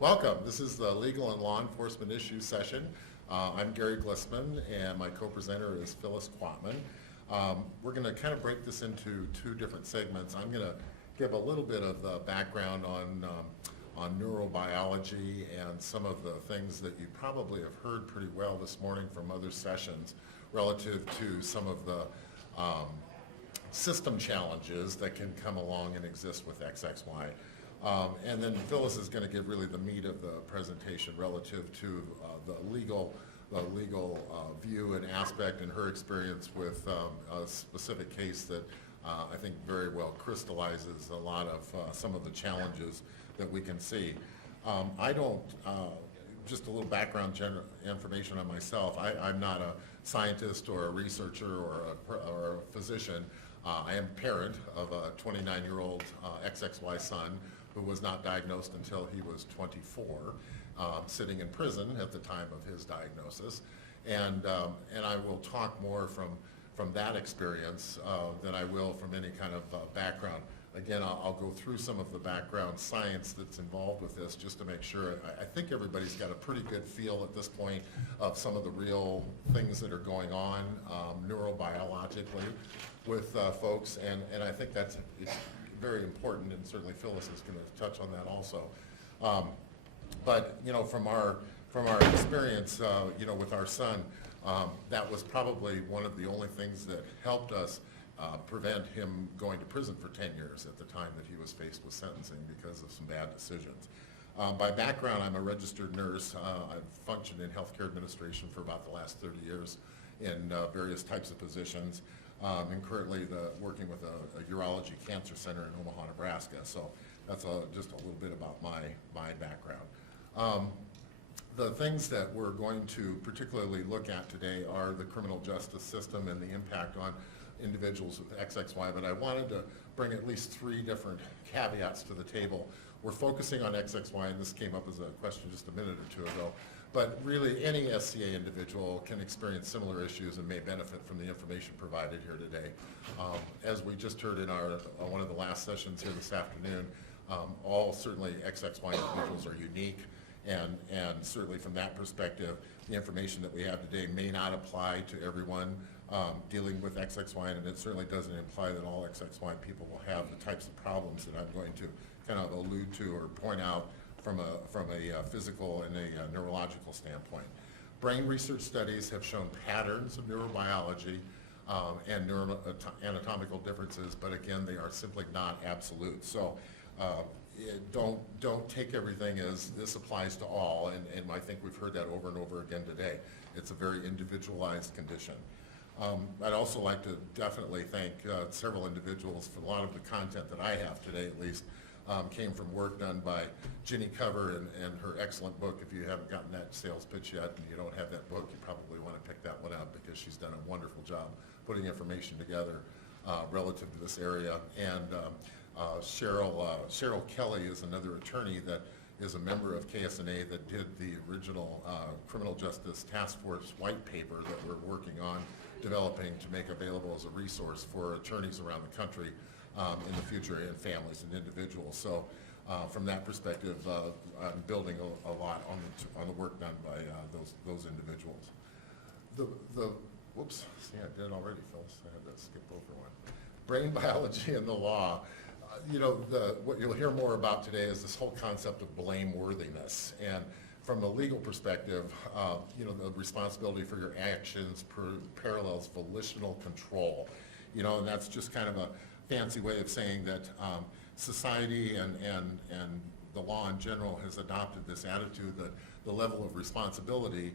Welcome. This is the Legal and Law Enforcement Issues session. I'm Gary Glissman, and my co-presenter is Phyllis Quatman. We're going to kind of break this into two different segments. I'm going to give a little bit of background on neurobiology and some of the things that you probably have heard pretty well this morning from other sessions relative to some of the system challenges that can come along and exist with XXY. And then Phyllis is going to give really the meat of the presentation relative to the legal view and aspect and her experience with a specific case that I think very well crystallizes a lot of some of the challenges that we can see. Just a little background information on myself. I'm not a scientist or a researcher or a physician. I am a parent of a 29-year-old XXY son who was not diagnosed until he was 24, sitting in prison at the time of his diagnosis. And I will talk more from that experience than I will from any kind of background. Again, I'll go through some of the background science that's involved with this just to make sure. I think everybody's got a pretty good feel at this point of some of the real things that are going on neurobiologically with folks, and I think it's very important, and certainly Phyllis is going to touch on that also. But from our experience, with our son, that was probably one of the only things that helped us prevent him going to prison for 10 years at the time that he was faced with sentencing because of some bad decisions. By background, I'm a registered nurse. I've functioned in healthcare administration for about the last 30 years in various types of positions. And currently working with a urology cancer center in Omaha, Nebraska. So that's just a little bit about my background. The things that we're going to particularly look at today are the criminal justice system and the impact on individuals with XXY, but I wanted to bring at least three different caveats to the table. We're focusing on XXY, and this came up as a question just a minute or two ago. But really, any SCA individual can experience similar issues and may benefit from the information provided here today. As we just heard in one of the last sessions here this afternoon, all certainly XXY individuals are unique, and certainly from that perspective, the information that we have today may not apply to everyone dealing with XXY, and it certainly doesn't imply that all XXY people will have the types of problems that I'm going to kind of allude to or point out from a physical and a neurological standpoint. Brain research studies have shown patterns of neurobiology and anatomical differences, but again, they are simply not absolute. So don't take everything as this applies to all, and I think we've heard that over and over again today. It's a very individualized condition. I'd also like to definitely thank several individuals for a lot of the content that I have today, at least, came from work done by Ginny Cover and her excellent book. If you haven't gotten that sales pitch yet and you don't have that book, you probably want to pick that one up because she's done a wonderful job putting information together relative to this area. And Cheryl Kelly is another attorney that is a member of KS&A that did the original Criminal Justice Task Force white paper that we're working on developing to make available as a resource for attorneys around the country in the future, and families and individuals. So from that perspective, I'm building a lot on the work done by those individuals. Whoops, see, I did already, Phyllis. I had to skip over one. Brain biology and the law. What you'll hear more about today is this whole concept of blameworthiness. And from a legal perspective, the responsibility for your actions parallels volitional control. And that's just kind of a fancy way of saying that society and the law in general has adopted this attitude that the level of responsibility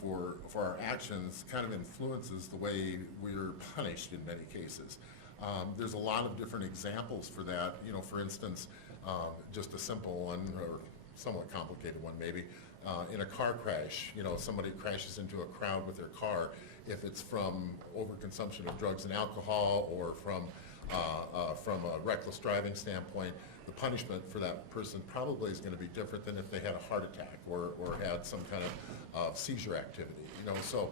for our actions kind of influences the way we're punished in many cases. There's a lot of different examples for that. For instance, just a simple one, or somewhat complicated one maybe, in a car crash, somebody crashes into a crowd with their car. If it's from overconsumption of drugs and alcohol or from a reckless driving standpoint, the punishment for that person probably is going to be different than if they had a heart attack or had some kind of seizure activity. So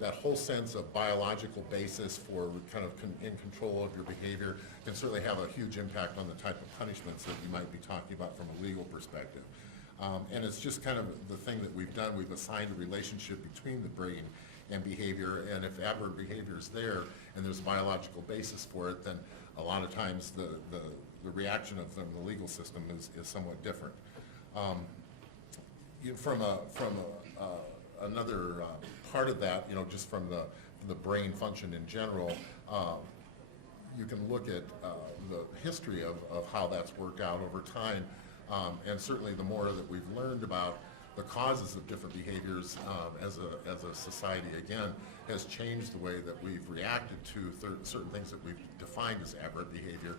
that whole sense of biological basis for kind of in control of your behavior can certainly have a huge impact on the type of punishments that you might be talking about from a legal perspective. And it's just kind of the thing that we've done. We've assigned a relationship between the brain and behavior, and if aberrant behavior is there and there's a biological basis for it, then a lot of times the reaction of the legal system is somewhat different. From another part of that, just from the brain function in general, you can look at the history of how that's worked out over time, and certainly the more that we've learned about the causes of different behaviors as a society, again, has changed the way that we've reacted to certain things that we've defined as aberrant behavior.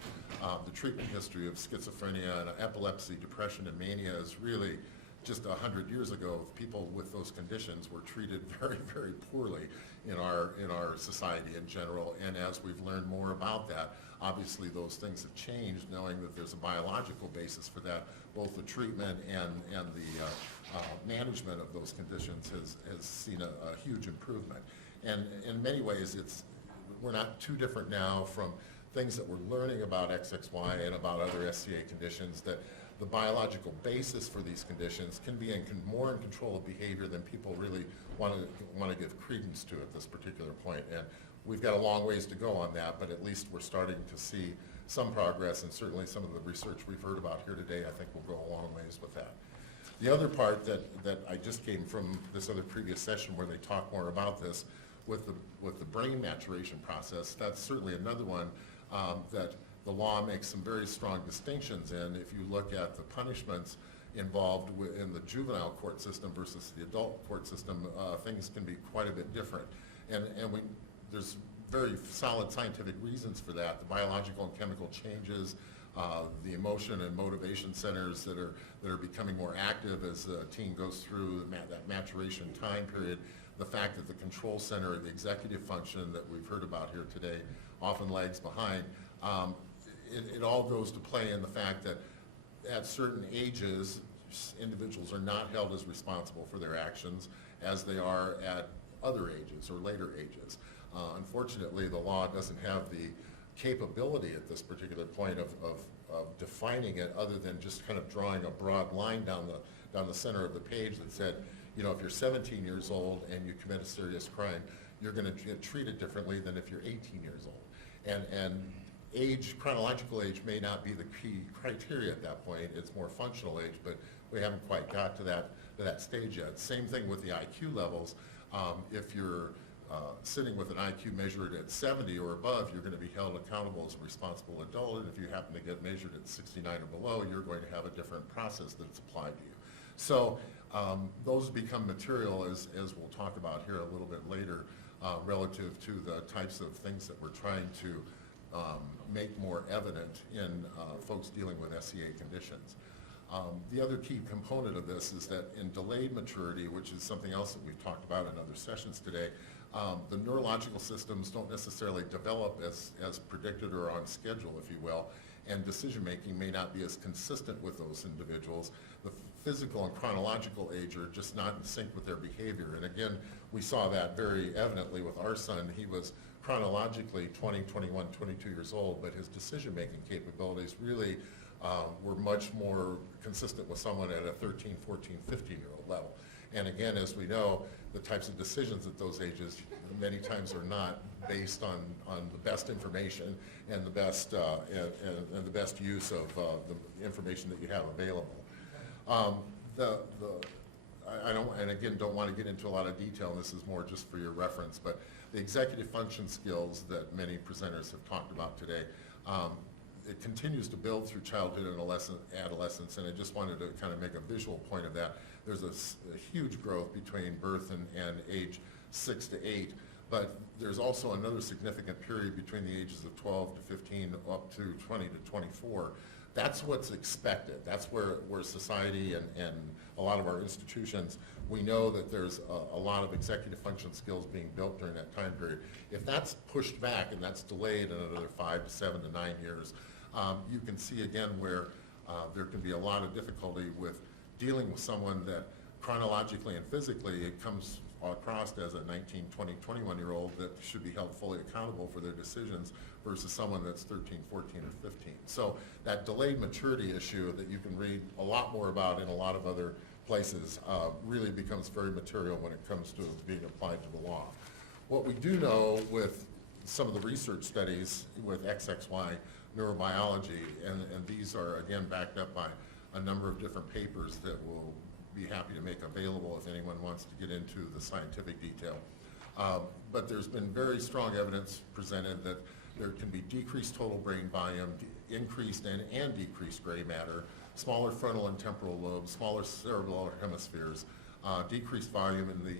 The treatment history of schizophrenia and epilepsy, depression, and mania is really just 100 years ago. People with those conditions were treated very, very poorly in our society in general. And as we've learned more about that, obviously those things have changed, knowing that there's a biological basis for that. Both the treatment and the management of those conditions has seen a huge improvement. And in many ways, we're not too different now from things that we're learning about XXY and about other SCA conditions, that the biological basis for these conditions can be more in control of behavior than people really want to give credence to at this particular point. And we've got a long ways to go on that, but at least we're starting to see some progress, and certainly some of the research we've heard about here today, I think, will go a long ways with that. The other part that I just came from this other previous session where they talk more about this with the brain maturation process, that's certainly another one that the law makes some very strong distinctions in. If you look at the punishments involved in the juvenile court system versus the adult court system, things can be quite a bit different. And there's very solid scientific reasons for that. The biological and chemical changes, the emotion and motivation centers that are becoming more active as the teen goes through that maturation time period, the fact that the control center, the executive function that we've heard about here today, often lags behind. It all goes to play in the fact that at certain ages, individuals are not held as responsible for their actions as they are at other ages or later ages. Unfortunately, the law doesn't have the capability at this particular point of defining it, other than just kind of drawing a broad line down the center of the page that said, if you're 17 years old and you commit a serious crime, you're going to get treated differently than if you're 18 years old. And age, chronological age, may not be the key criteria at that point. It's more functional age, but we haven't quite got to that stage yet. Same thing with the IQ levels. If you're sitting with an IQ measured at 70 or above, you're going to be held accountable as a responsible adult. And if you happen to get measured at 69 or below, you're going to have a different process that's applied to you. So those become material, as we'll talk about here a little bit later, relative to the types of things that we're trying to make more evident in folks dealing with SCA conditions. The other key component of this is that in delayed maturity, which is something else that we've talked about in other sessions today, the neurological systems don't necessarily develop as predicted or on schedule, if you will, and decision-making may not be as consistent with those individuals. The physical and chronological age are just not in sync with their behavior. And again, we saw that very evidently with our son. He was chronologically 20, 21, 22 years old, but his decision-making capabilities really were much more consistent with someone at a 13, 14, 15-year-old level. And again, as we know, the types of decisions at those ages many times are not based on the best information and the best and the best use of the information that you have available. I don't want to get into a lot of detail, and this is more just for your reference, but the executive function skills that many presenters have talked about today, it continues to build through childhood and adolescence, and I just wanted to kind of make a visual point of that. There's a huge growth between birth and age 6 to 8, but there's also another significant period between the ages of 12 to 15 up to 20 to 24. That's what's expected. That's where society and a lot of our institutions, we know that there's a lot of executive function skills being built during that time period. If that's pushed back and that's delayed another 5 to 7 to 9 years, you can see again where there can be a lot of difficulty with dealing with someone that chronologically and physically it comes across as a 19, 20, 21-year-old that should be held fully accountable for their decisions versus someone that's 13, 14, or 15. So that delayed maturity issue that you can read a lot more about in a lot of other places really becomes very material when it comes to being applied to the law. What we do know with some of the research studies with XXY neurobiology, and these are again backed up by a number of different papers that we'll be happy to make available if anyone wants to get into the scientific detail. But there's been very strong evidence presented that there can be decreased total brain volume, increased and decreased gray matter, smaller frontal and temporal lobes, smaller cerebral hemispheres, decreased volume in the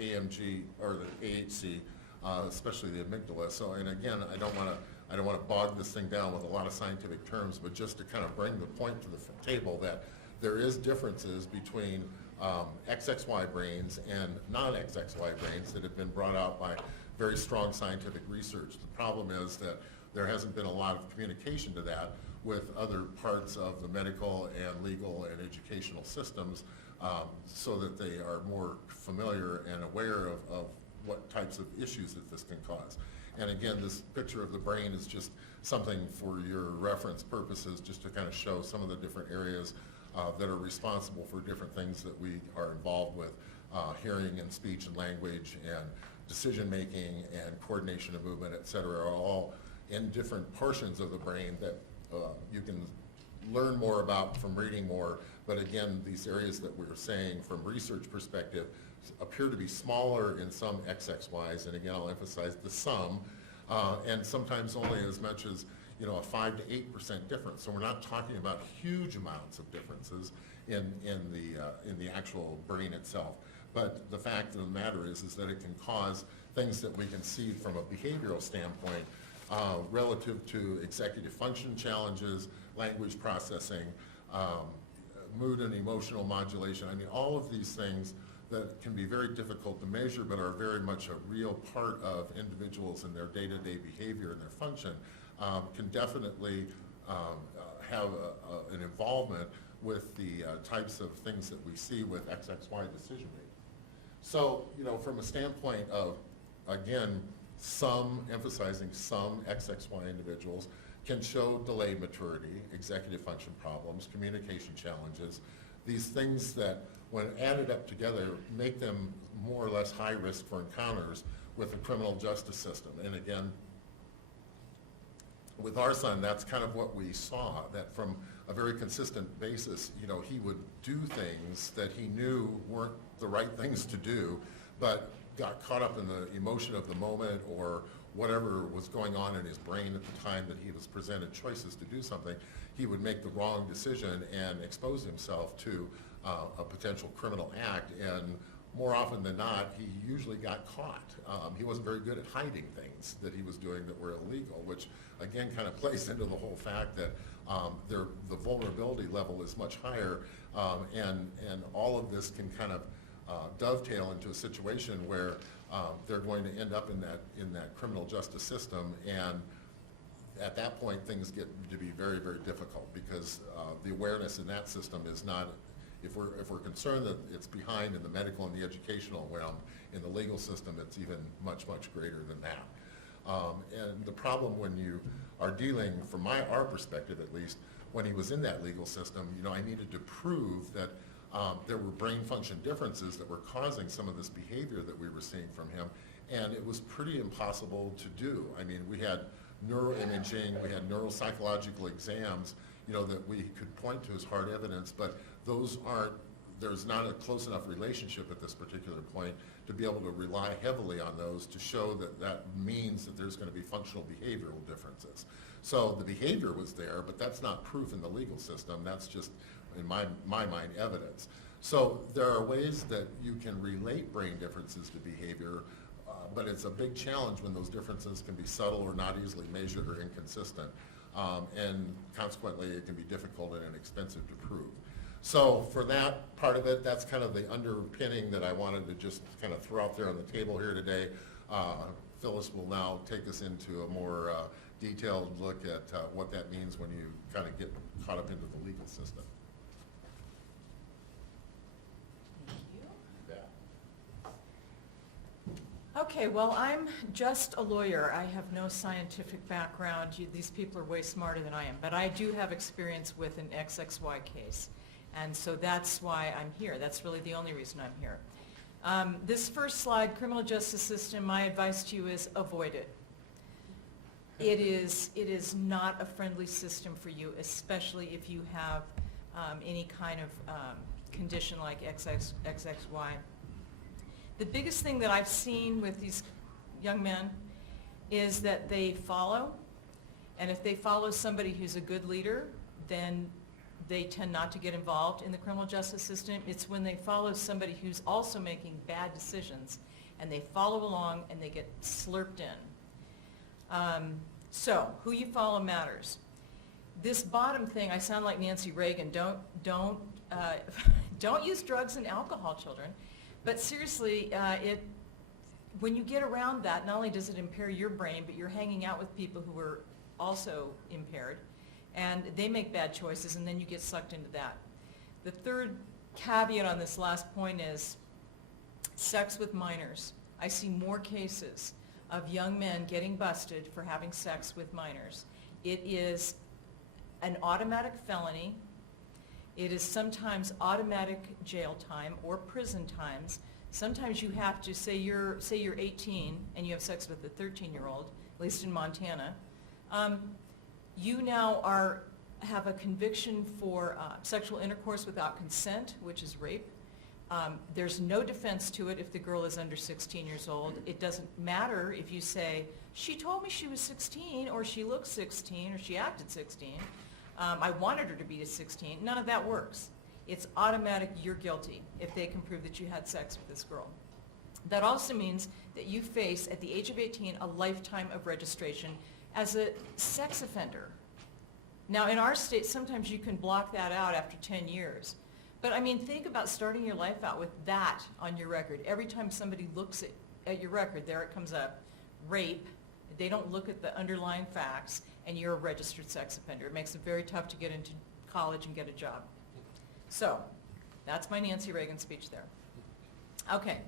AMG or the AHC, especially the amygdala. So, and again, I don't want to bog this thing down with a lot of scientific terms, but just to kind of bring the point to the table that there is differences between XXY brains and non-XXY brains that have been brought out by very strong scientific research. The problem is that there hasn't been a lot of communication to that with other parts of the medical and legal and educational systems so that they are more familiar and aware of what types of issues that this can cause. And again, this picture of the brain is just something for your reference purposes, just to kind of show some of the different areas that are responsible for different things that we are involved with, hearing and speech and language and decision-making and coordination of movement, et cetera, are all in different portions of the brain that you can learn more about from reading more. But again, these areas that we're saying from research perspective appear to be smaller in some XXYs, and again, I'll emphasize the some, and sometimes only as much as a 5 to 8% difference. So we're not talking about huge amounts of differences in the actual brain itself. But the fact of the matter is that it can cause things that we can see from a behavioral standpoint relative to executive function challenges, language processing, mood and emotional modulation. I mean, all of these things that can be very difficult to measure but are very much a real part of individuals and their day-to-day behavior and their function can definitely have an involvement with the types of things that we see with XXY decision making. So, from a standpoint of, again, emphasizing some XXY individuals can show delayed maturity, executive function problems, communication challenges, these things that, when added up together, make them more or less high risk for encounters with the criminal justice system. And again, with our son, that's kind of what we saw, that from a very consistent basis, he would do things that he knew weren't the right things to do, but got caught up in the emotion of the moment or whatever was going on in his brain at the time that he was presented choices to do something. He would make the wrong decision and expose himself to a potential criminal act, and more often than not, he usually got caught. He wasn't very good at hiding things that he was doing that were illegal, which again kind of plays into the whole fact that the vulnerability level is much higher, and all of this can kind of dovetail into a situation where they're going to end up in that criminal justice system, and at that point things get to be very, very difficult because the awareness in that system is not, if we're concerned that it's behind in the medical and the educational realm, in the legal system it's even much, much greater than that. And the problem when you are dealing, from our perspective at least, when he was in that legal system, I needed to prove that there were brain function differences that were causing some of this behavior that we were seeing from him, and it was pretty impossible to do. I mean, we had neuroimaging, we had neuropsychological exams, that we could point to as hard evidence, but there's not a close enough relationship at this particular point to be able to rely heavily on those to show that means that there's going to be functional behavioral differences. So the behavior was there, but that's not proof in the legal system. That's just, in my mind, evidence. So there are ways that you can relate brain differences to behavior, but it's a big challenge when those differences can be subtle or not easily measured or inconsistent. And consequently, it can be difficult and expensive to prove. So for that part of it, that's kind of the underpinning that I wanted to just kind of throw out there on the table here today. Phyllis will now take us into a more detailed look at what that means when you kind of get caught up into the legal system. Thank you. Yeah. Okay, well, I'm just a lawyer. I have no scientific background. These people are way smarter than I am. But I do have experience with an XXY case. And so that's why I'm here. That's really the only reason I'm here. This first slide, criminal justice system, my advice to you is avoid it. It is not a friendly system for you, especially if you have any kind of condition like XXY. The biggest thing that I've seen with these young men is that they follow, and if they follow somebody who's a good leader, then they tend not to get involved in the criminal justice system. It's when they follow somebody who's also making bad decisions, and they follow along and they get slurped in. So, who you follow matters. This bottom thing, I sound like Nancy Reagan. Don't use drugs and alcohol, children. But seriously, when you get around that, not only does it impair your brain, but you're hanging out with people who are also impaired, and they make bad choices, and then you get sucked into that. The third caveat on this last point is sex with minors. I see more cases of young men getting busted for having sex with minors. It is an automatic felony. It is sometimes automatic jail time or prison times. Sometimes you have to, say you're 18 and you have sex with a 13-year-old, at least in Montana. You now have a conviction for sexual intercourse without consent, which is rape. There's no defense to it if the girl is under 16 years old. It doesn't matter if you say, she told me she was 16, or she looked 16, or she acted 16. I wanted her to be 16. None of that works. It's automatic, you're guilty if they can prove that you had sex with this girl. That also means that you face, at the age of 18, a lifetime of registration as a sex offender. Now, in our state, sometimes you can block that out after 10 years. But I mean, think about starting your life out with that on your record. Every time somebody looks at your record, there it comes up, rape. They don't look at the underlying facts, and you're a registered sex offender. It makes it very tough to get into college and get a job. So, that's my Nancy Reagan speech there. Okay,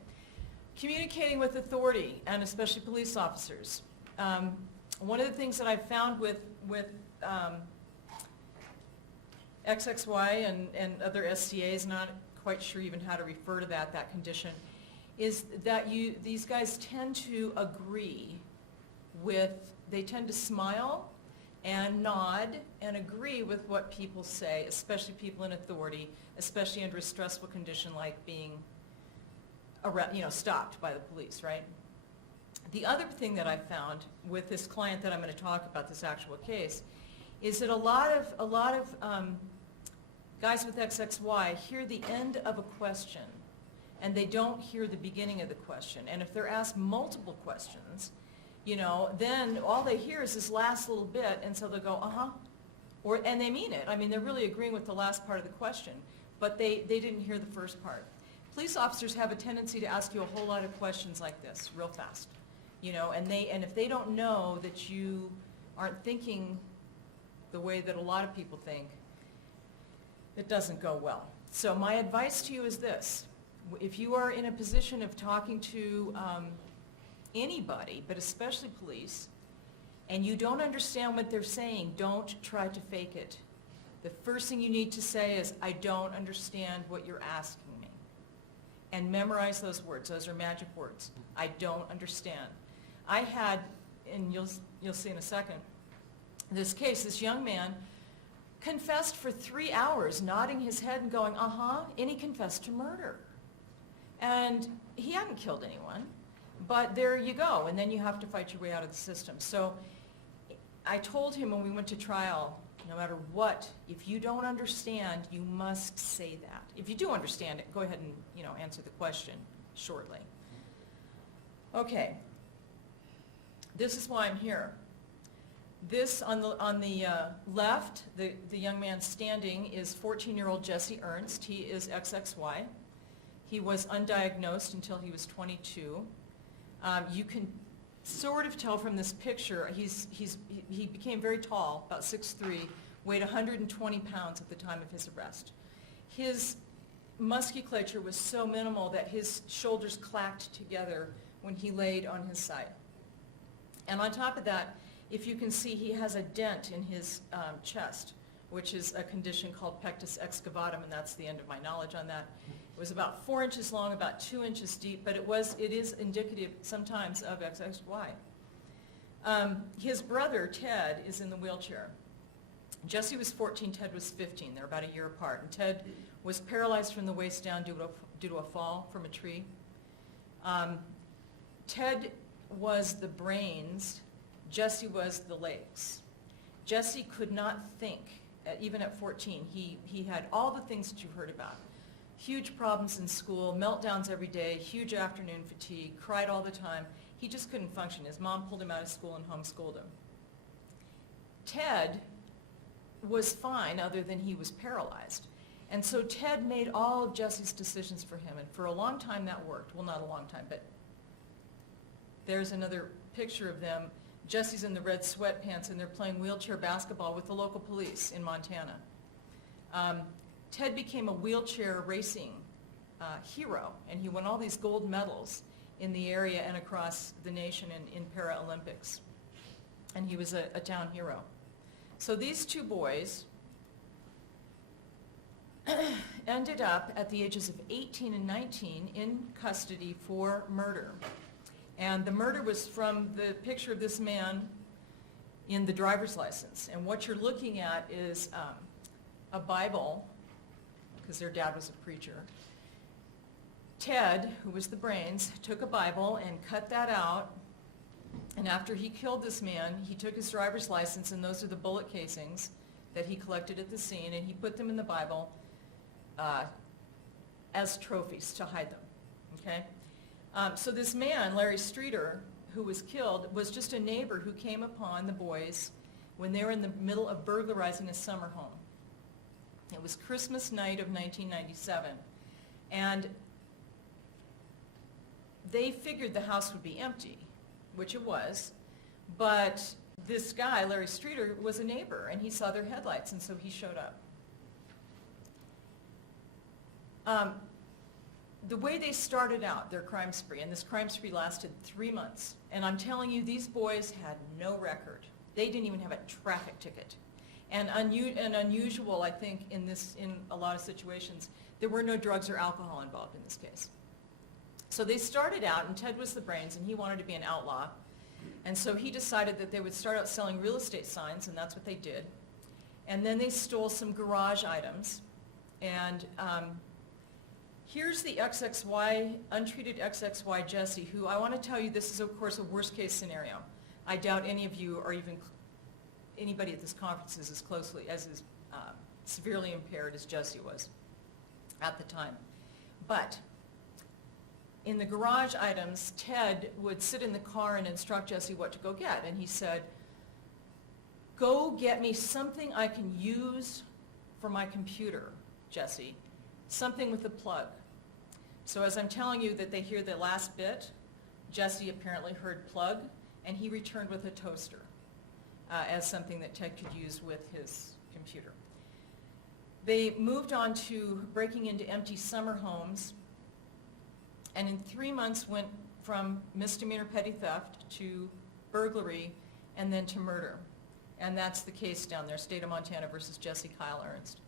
communicating with authority, and especially police officers. One of the things that I've found with XXY and other SCAs, not quite sure even how to refer to that condition, is that these guys tend to agree with, they tend to smile and nod and agree with what people say, especially people in authority, especially under a stressful condition like being stopped by the police, right? The other thing that I've found with this client that I'm going to talk about, this actual case, is that a lot of guys with XXY hear the end of a question and they don't hear the beginning of the question. And if they're asked multiple questions, then all they hear is this last little bit, and so they'll go, uh-huh, and they mean it. I mean, they're really agreeing with the last part of the question, but they didn't hear the first part. Police officers have a tendency to ask you a whole lot of questions like this real fast, and if they don't know that you aren't thinking the way that a lot of people think, it doesn't go well. So my advice to you is this. If you are in a position of talking to anybody, but especially police, and you don't understand what they're saying, don't try to fake it. The first thing you need to say is, I don't understand what you're asking me. And memorize those words. Those are magic words. I don't understand. I had, and you'll see in a second, this case, this young man confessed for 3 hours, nodding his head and going, uh-huh, and he confessed to murder. And he hadn't killed anyone, but there you go, and then you have to fight your way out of the system. So I told him when we went to trial, no matter what, if you don't understand, you must say that. If you do understand it, go ahead and answer the question shortly. Okay, this is why I'm here. This on the left, the young man standing is 14-year-old Jesse Ernst. He is XXY. He was undiagnosed until he was 22. You can sort of tell from this picture, he became very tall, about 6'3", weighed 120 pounds at the time of his arrest. His musculature was so minimal that his shoulders clacked together when he laid on his side. And on top of that, if you can see, he has a dent in his chest, which is a condition called pectus excavatum, and that's the end of my knowledge on that. It was about 4 inches long, about 2 inches deep, but it is indicative sometimes of XXY. His brother, Ted, is in the wheelchair. Jesse was 14, Ted was 15. They're about a year apart. And Ted was paralyzed from the waist down due to a fall from a tree. Ted was the brains, Jesse was the legs. Jesse could not think, even at 14. He had all the things that you've heard about. Huge problems in school, meltdowns every day, huge afternoon fatigue, cried all the time. He just couldn't function. His mom pulled him out of school and homeschooled him. Ted was fine other than he was paralyzed. And so Ted made all of Jesse's decisions for him, and for a long time that worked. Well, not a long time, but there's another picture of them. Jesse's in the red sweatpants, and they're playing wheelchair basketball with the local police in Montana. Ted became a wheelchair racing hero, and he won all these gold medals in the area and across the nation in Paralympics. And he was a town hero. So these two boys ended up at the ages of 18 and 19 in custody for murder. And the murder was from the picture of this man in the driver's license. And what you're looking at is a Bible, because their dad was a preacher. Ted, who was the brains, took a Bible and cut that out. And after he killed this man, he took his driver's license, and those are the bullet casings that he collected at the scene, and he put them in the Bible as trophies to hide them, okay? So this man, Larry Streeter, who was killed, was just a neighbor who came upon the boys when they were in the middle of burglarizing a summer home. It was Christmas night of 1997, and they figured the house would be empty, which it was, but this guy, Larry Streeter, was a neighbor, and he saw their headlights, and so he showed up. The way they started out their crime spree, and this crime spree lasted 3 months, and I'm telling you, these boys had no record. They didn't even have a traffic ticket. And unusual, I think, in a lot of situations, there were no drugs or alcohol involved in this case. So they started out, and Ted was the brains, and he wanted to be an outlaw. And so he decided that they would start out selling real estate signs, and that's what they did. And then they stole some garage items. And here's the XXY, untreated XXY Jesse, who I want to tell you, this is, of course, a worst-case scenario. I doubt any of you, or even anybody at this conference, is as severely impaired as Jesse was at the time. But in the garage items, Ted would sit in the car and instruct Jesse what to go get. And he said, "Go get me something I can use for my computer, Jesse. Something with a plug." So as I'm telling you that they hear the last bit, Jesse apparently heard plug, and he returned with a toaster as something that Ted could use with his computer. They moved on to breaking into empty summer homes, and in 3 months went from misdemeanor petty theft to burglary and then to murder. And that's the case down there, State of Montana versus Jesse Kyle Ernst.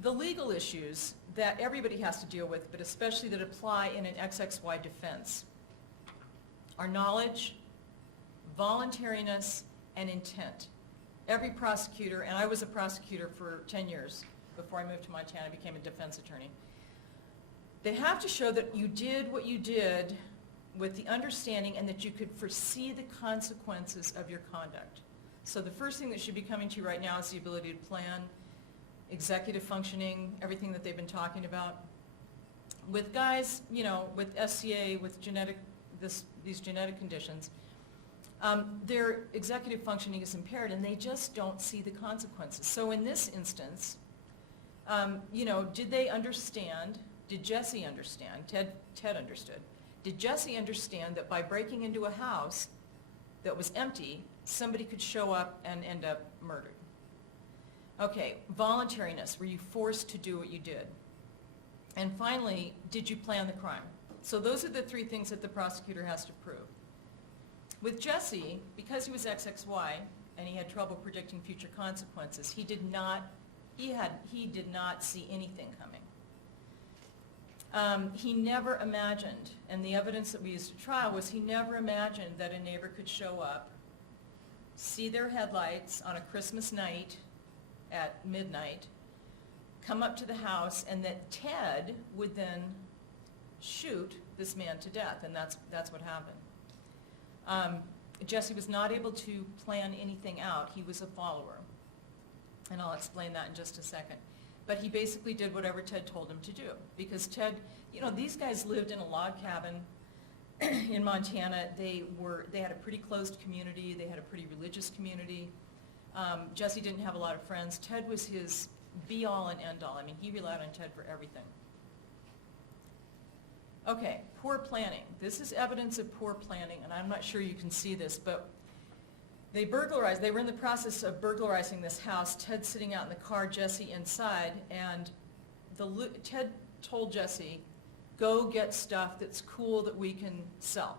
The legal issues that everybody has to deal with, but especially that apply in an XXY defense, are knowledge, voluntariness, and intent. Every prosecutor, and I was a prosecutor for 10 years before I moved to Montana, I became a defense attorney. They have to show that you did what you did with the understanding and that you could foresee the consequences of your conduct. So the first thing that should be coming to you right now is the ability to plan, executive functioning, everything that they've been talking about. With guys, with SCA, with these genetic conditions, their executive functioning is impaired, and they just don't see the consequences. So in this instance, did they understand? Did Jesse understand? Ted understood. Did Jesse understand that by breaking into a house that was empty, somebody could show up and end up murdered? Okay, voluntariness. Were you forced to do what you did? And finally, did you plan the crime? So those are the three things that the prosecutor has to prove. With Jesse, because he was XXY and he had trouble predicting future consequences, he did not see anything coming. He never imagined, and the evidence that we used at trial was he never imagined that a neighbor could show up, see their headlights on a Christmas night at midnight, come up to the house, and that Ted would then shoot this man to death, and that's what happened. Jesse was not able to plan anything out. He was a follower, and I'll explain that in just a second. But he basically did whatever Ted told him to do, because Ted, these guys lived in a log cabin in Montana. They had a pretty closed community. They had a pretty religious community. Jesse didn't have a lot of friends. Ted was his be-all and end-all. I mean, he relied on Ted for everything. Okay, poor planning. This is evidence of poor planning, and I'm not sure you can see this, but they burglarized. They were in the process of burglarizing this house. Ted sitting out in the car, Jesse inside, and Ted told Jesse, go get stuff that's cool that we can sell.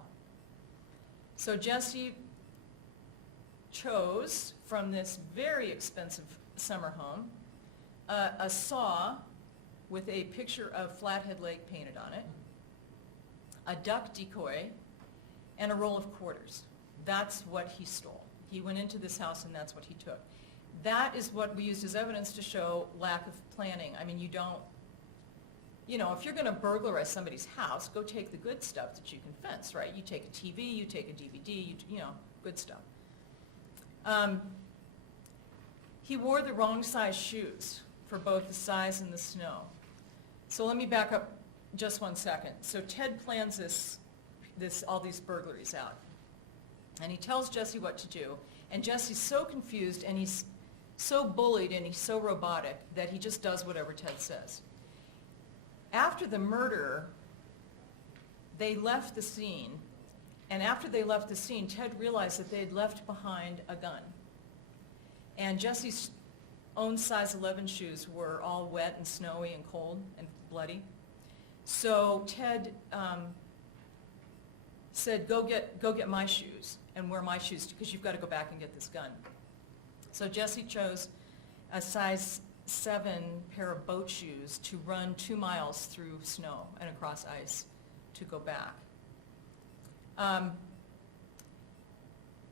So Jesse chose from this very expensive summer home a saw with a picture of Flathead Lake painted on it, a duck decoy, and a roll of quarters. That's what he stole. He went into this house and that's what he took. That is what we used as evidence to show lack of planning. I mean, you don't, if you're going to burglarize somebody's house, go take the good stuff that you can fence, right? You take a TV, you take a DVD, good stuff. He wore the wrong size shoes for both the size and the snow. So let me back up just one second. So Ted plans all these burglaries out. And he tells Jesse what to do. And Jesse's so confused and he's so bullied and he's so robotic that he just does whatever Ted says. After the murder, they left the scene. And after they left the scene, Ted realized that they had left behind a gun. And Jesse's own size 11 shoes were all wet and snowy and cold and bloody. So Ted said, go get my shoes and wear my shoes because you've got to go back and get this gun. So Jesse chose a size 7 pair of boat shoes to run 2 miles through snow and across ice to go back.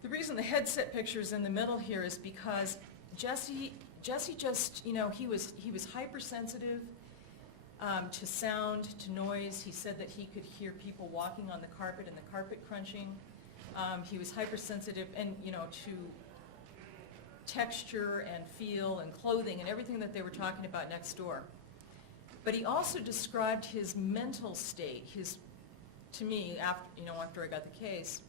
The reason the headset picture is in the middle here is because Jesse just, he was hypersensitive to sound, to noise. He said that he could hear people walking on the carpet and the carpet crunching. He was hypersensitive and, to texture and feel and clothing and everything that they were talking about next door. But he also described his mental state, to me, after I got the case.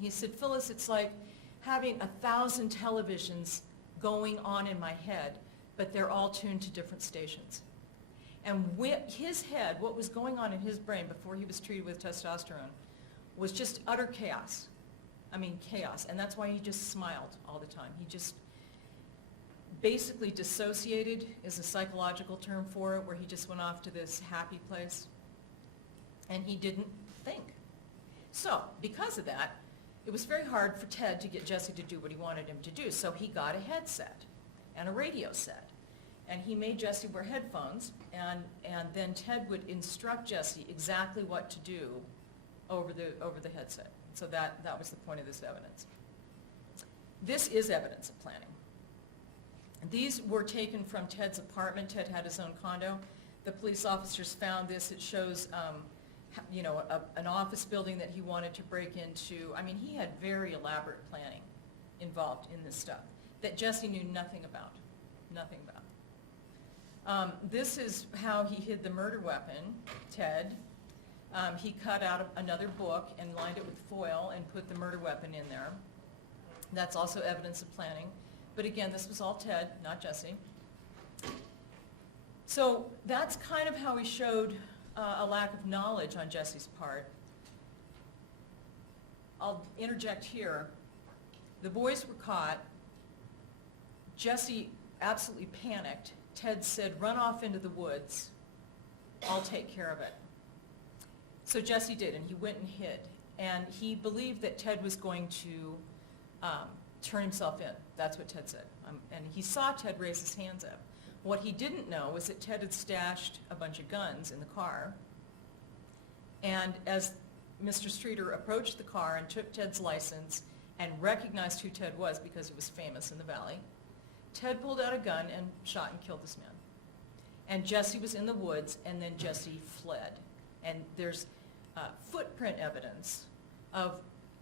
He said, Phyllis, it's like having 1,000 televisions going on in my head, but they're all tuned to different stations. And his head, what was going on in his brain before he was treated with testosterone, was just utter chaos. I mean, chaos. And that's why he just smiled all the time. He just basically dissociated is a psychological term for it, where he just went off to this happy place. And he didn't think. So, because of that, it was very hard for Ted to get Jesse to do what he wanted him to do. So he got a headset and a radio set. And he made Jesse wear headphones, and then Ted would instruct Jesse exactly what to do over the headset. So that was the point of this evidence. This is evidence of planning. These were taken from Ted's apartment. Ted had his own condo. The police officers found this. It shows an office building that he wanted to break into. I mean, he had very elaborate planning involved in this stuff that Jesse knew nothing about. This is how he hid the murder weapon, Ted. He cut out another book and lined it with foil and put the murder weapon in there. That's also evidence of planning. But again, this was all Ted, not Jesse. So that's kind of how he showed a lack of knowledge on Jesse's part. I'll interject here. The boys were caught. Jesse absolutely panicked. Ted said, run off into the woods. I'll take care of it. So Jesse did, and he went and hid. And he believed that Ted was going to turn himself in. That's what Ted said. And he saw Ted raise his hands up. What he didn't know was that Ted had stashed a bunch of guns in the car. And as Mr. Streeter approached the car and took Ted's license and recognized who Ted was because he was famous in the valley, Ted pulled out a gun and shot and killed this man. And Jesse was in the woods, and then Jesse fled. And there's footprint evidence of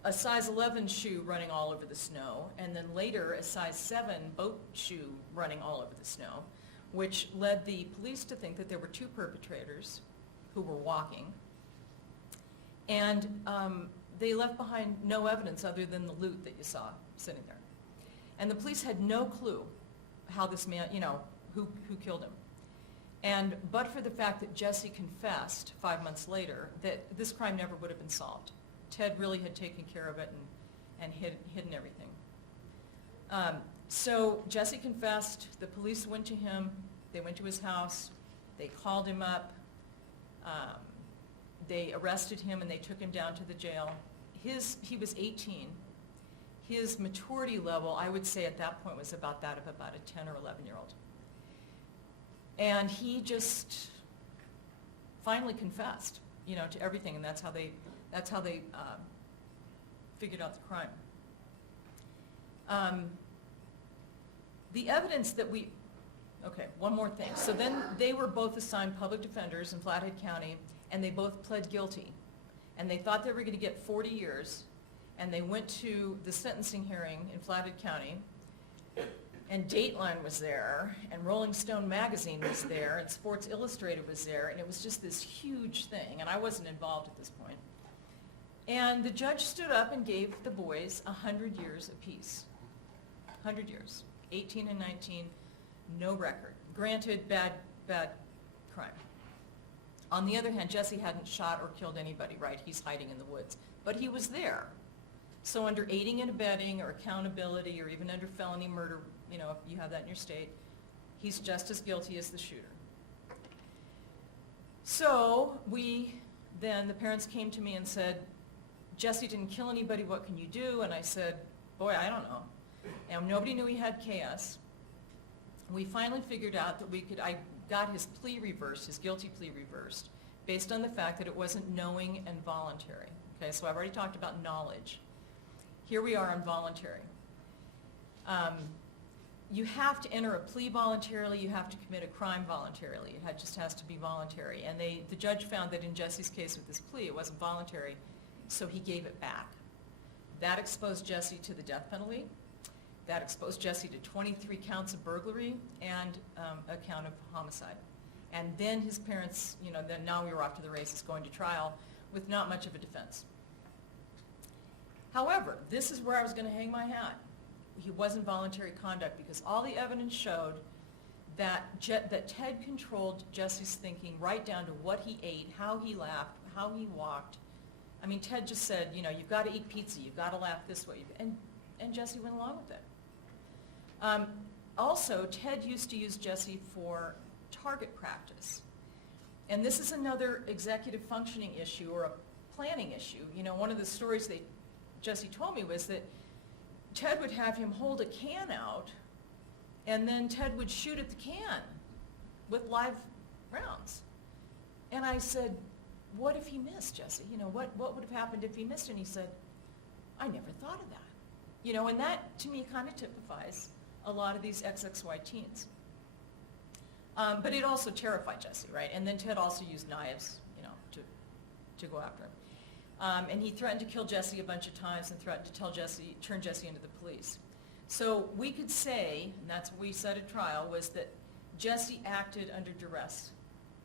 a size 11 shoe running all over the snow, and then later a size 7 boat shoe running all over the snow, which led the police to think that there were two perpetrators who were walking. And they left behind no evidence other than the loot that you saw sitting there. And the police had no clue how this man, who killed him. And but for the fact that Jesse confessed 5 months later, that this crime never would have been solved. Ted really had taken care of it and hidden everything. So Jesse confessed. The police went to him. They went to his house. They called him up. They arrested him and they took him down to the jail. He was 18. His maturity level, I would say at that point, was about that of about a 10 or 11-year-old. And he just finally confessed, to everything, and that's how they figured out the crime. The evidence that one more thing. So then they were both assigned public defenders in Flathead County, and they both pled guilty. And they thought they were going to get 40 years, and they went to the sentencing hearing in Flathead County, and Dateline was there, and Rolling Stone magazine was there, and Sports Illustrated was there, and it was just this huge thing, and I wasn't involved at this point. And the judge stood up and gave the boys 100 years apiece. 100 years. 18 and 19, no record. Granted, bad crime. On the other hand, Jesse hadn't shot or killed anybody, right? He's hiding in the woods. But he was there. So under aiding and abetting or accountability or even under felony murder, if you have that in your state, he's just as guilty as the shooter. So the parents came to me and said, Jesse didn't kill anybody, what can you do? And I said, boy, I don't know. And nobody knew he had KS. We finally figured out that I got his plea reversed, his guilty plea reversed, based on the fact that it wasn't knowing and voluntary. Okay, so I've already talked about knowledge. Here we are on voluntary. You have to enter a plea voluntarily, you have to commit a crime voluntarily. It just has to be voluntary. And the judge found that in Jesse's case with this plea, it wasn't voluntary, so he gave it back. That exposed Jesse to the death penalty. That exposed Jesse to 23 counts of burglary and a count of homicide. And then his parents, then now we were off to the races going to trial with not much of a defense. However, this is where I was going to hang my hat. He wasn't voluntary conduct because all the evidence showed that Ted controlled Jesse's thinking right down to what he ate, how he laughed, how he walked. I mean, Ted just said, you've got to eat pizza, you've got to laugh this way, and Jesse went along with it. Also, Ted used to use Jesse for target practice. And this is another executive functioning issue or a planning issue. One of the stories that Jesse told me was that Ted would have him hold a can out, and then Ted would shoot at the can with live rounds. And I said, what if he missed, Jesse? What would have happened if he missed? And he said, I never thought of that. And that, to me, kind of typifies a lot of these XXY teens. But it also terrified Jesse, right? And then Ted also used knives, to go after him. And he threatened to kill Jesse a bunch of times and threatened to turn Jesse into the police. So we could say, and that's what we said at trial, was that Jesse acted under duress.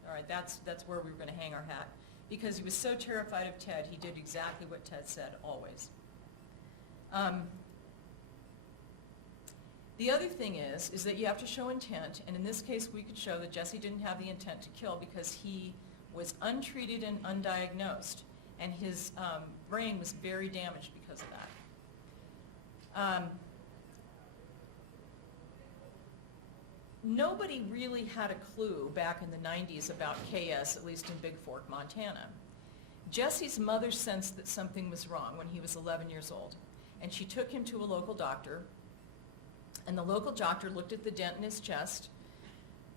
All right, that's where we were going to hang our hat. Because he was so terrified of Ted, he did exactly what Ted said, always. The other thing is that you have to show intent, and in this case we could show that Jesse didn't have the intent to kill because he was untreated and undiagnosed, and his brain was very damaged because of that. nobody really had a clue back in the 90s about KS, at least in Big Fork, Montana. Jesse's mother sensed that something was wrong when he was 11 years old, and she took him to a local doctor, and the local doctor looked at the dent in his chest,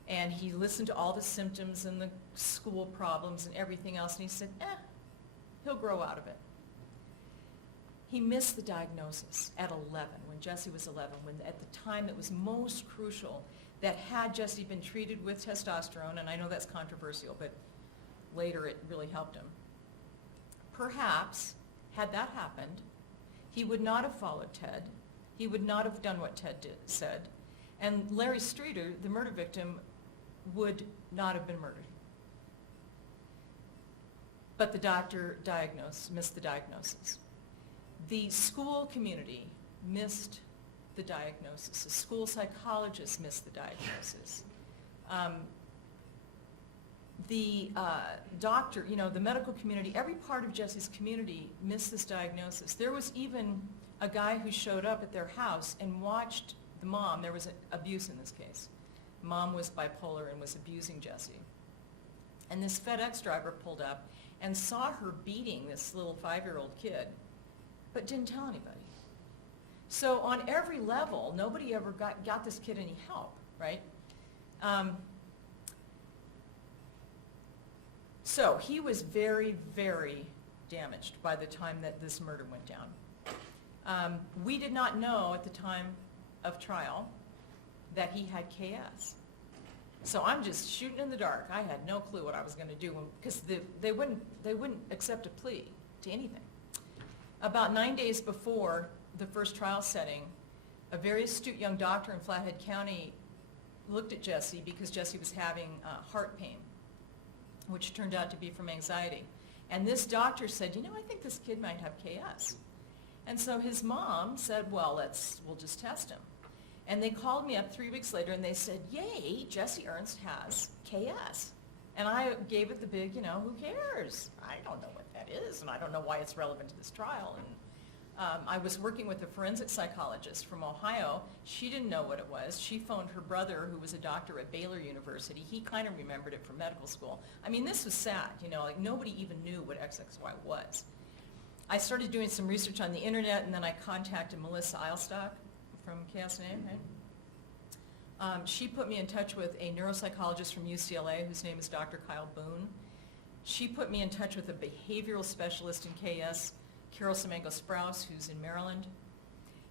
and he listened to all the symptoms and the school problems and everything else, and he said, he'll grow out of it. He missed the diagnosis at 11, when Jesse was 11, when at the time that was most crucial, that had Jesse been treated with testosterone, and I know that's controversial, but later it really helped him. Perhaps, had that happened, he would not have followed Ted. He would not have done what Ted said. And Larry Streeter, the murder victim, would not have been murdered. But the doctor missed the diagnosis. The school community missed the diagnosis. The school psychologist missed the diagnosis. The doctor, the medical community, every part of Jesse's community missed this diagnosis. There was even a guy who showed up at their house and watched the mom. There was abuse in this case. Mom was bipolar and was abusing Jesse. And this FedEx driver pulled up and saw her beating this little 5-year-old kid, but didn't tell anybody. So on every level, nobody ever got this kid any help, right? So he was very, very damaged by the time that this murder went down. We did not know at the time of trial that he had KS. So I'm just shooting in the dark. I had no clue what I was going to do because they wouldn't accept a plea to anything. About 9 days before the first trial setting, a very astute young doctor in Flathead County looked at Jesse because Jesse was having heart pain, which turned out to be from anxiety. And this doctor said, I think this kid might have KS. And so his mom said, well, we'll just test him. And they called me up 3 weeks later and they said, yay, Jesse Ernst has KS. And I gave it the big, who cares? I don't know what that is, and I don't know why it's relevant to this trial. And I was working with a forensic psychologist from Ohio. She didn't know what it was. She phoned her brother, who was a doctor at Baylor University. He kind of remembered it from medical school. I mean, this was sad, like nobody even knew what XXY was. I started doing some research on the internet, and then I contacted Melissa Eilstock from KS&A, right? She put me in touch with a neuropsychologist from UCLA whose name is Dr. Kyle Boone. She put me in touch with a behavioral specialist in KS, Carol Semengo-Sprouse, who's in Maryland.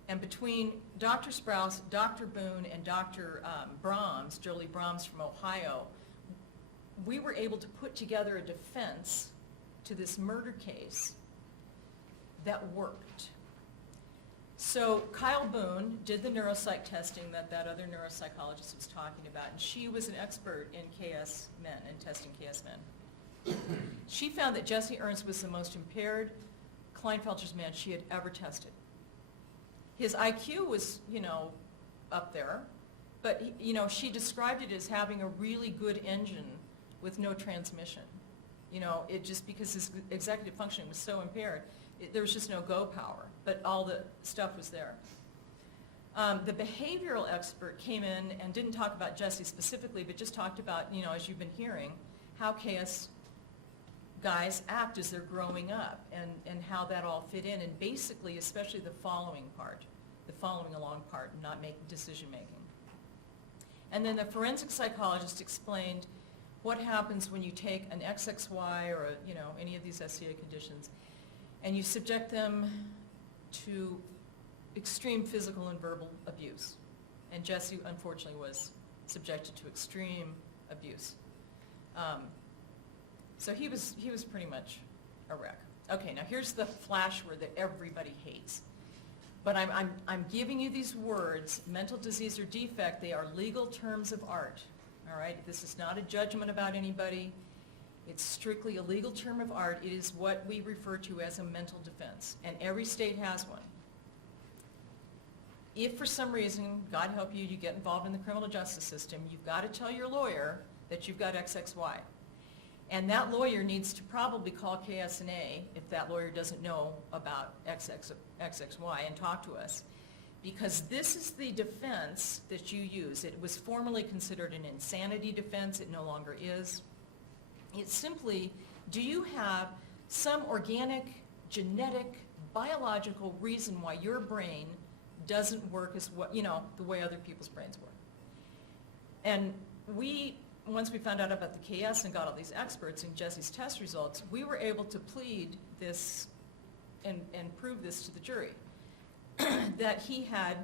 And between Dr. Sprouse, Dr. Boone, and Dr. Brahms, Jolie Brahms from Ohio, we were able to put together a defense to this murder case that worked. So Kyle Boone did the neuropsych testing that other neuropsychologist was talking about, and she was an expert in KS men and testing KS men. She found that Jesse Ernst was the most impaired Klinefelter's man she had ever tested. His IQ was, up there, but, she described it as having a really good engine with no transmission. It just because his executive functioning was so impaired, there was just no go power, but all the stuff was there. The behavioral expert came in and didn't talk about Jesse specifically, but just talked about, as you've been hearing, how KS guys act as they're growing up and how that all fit in, and basically, especially the following along part, not decision making. And then the forensic psychologist explained what happens when you take an XXY or any of these SCA conditions and you subject them to extreme physical and verbal abuse. And Jesse, unfortunately, was subjected to extreme abuse. So he was pretty much a wreck. Okay, now here's the flash word that everybody hates. But I'm giving you these words, mental disease or defect, they are legal terms of art. All right, this is not a judgment about anybody. It's strictly a legal term of art. It is what we refer to as a mental defense, and every state has one. If for some reason, God help you, you get involved in the criminal justice system, you've got to tell your lawyer that you've got XXY. And that lawyer needs to probably call KS&A if that lawyer doesn't know about XXY and talk to us. because this is the defense that you use. It was formerly considered an insanity defense. It no longer is. It's simply, do you have some organic, genetic, biological reason why your brain doesn't work as what, the way other people's brains work? And once we found out about the KS and got all these experts in Jesse's test results, we were able to plead this and prove this to the jury, that he had,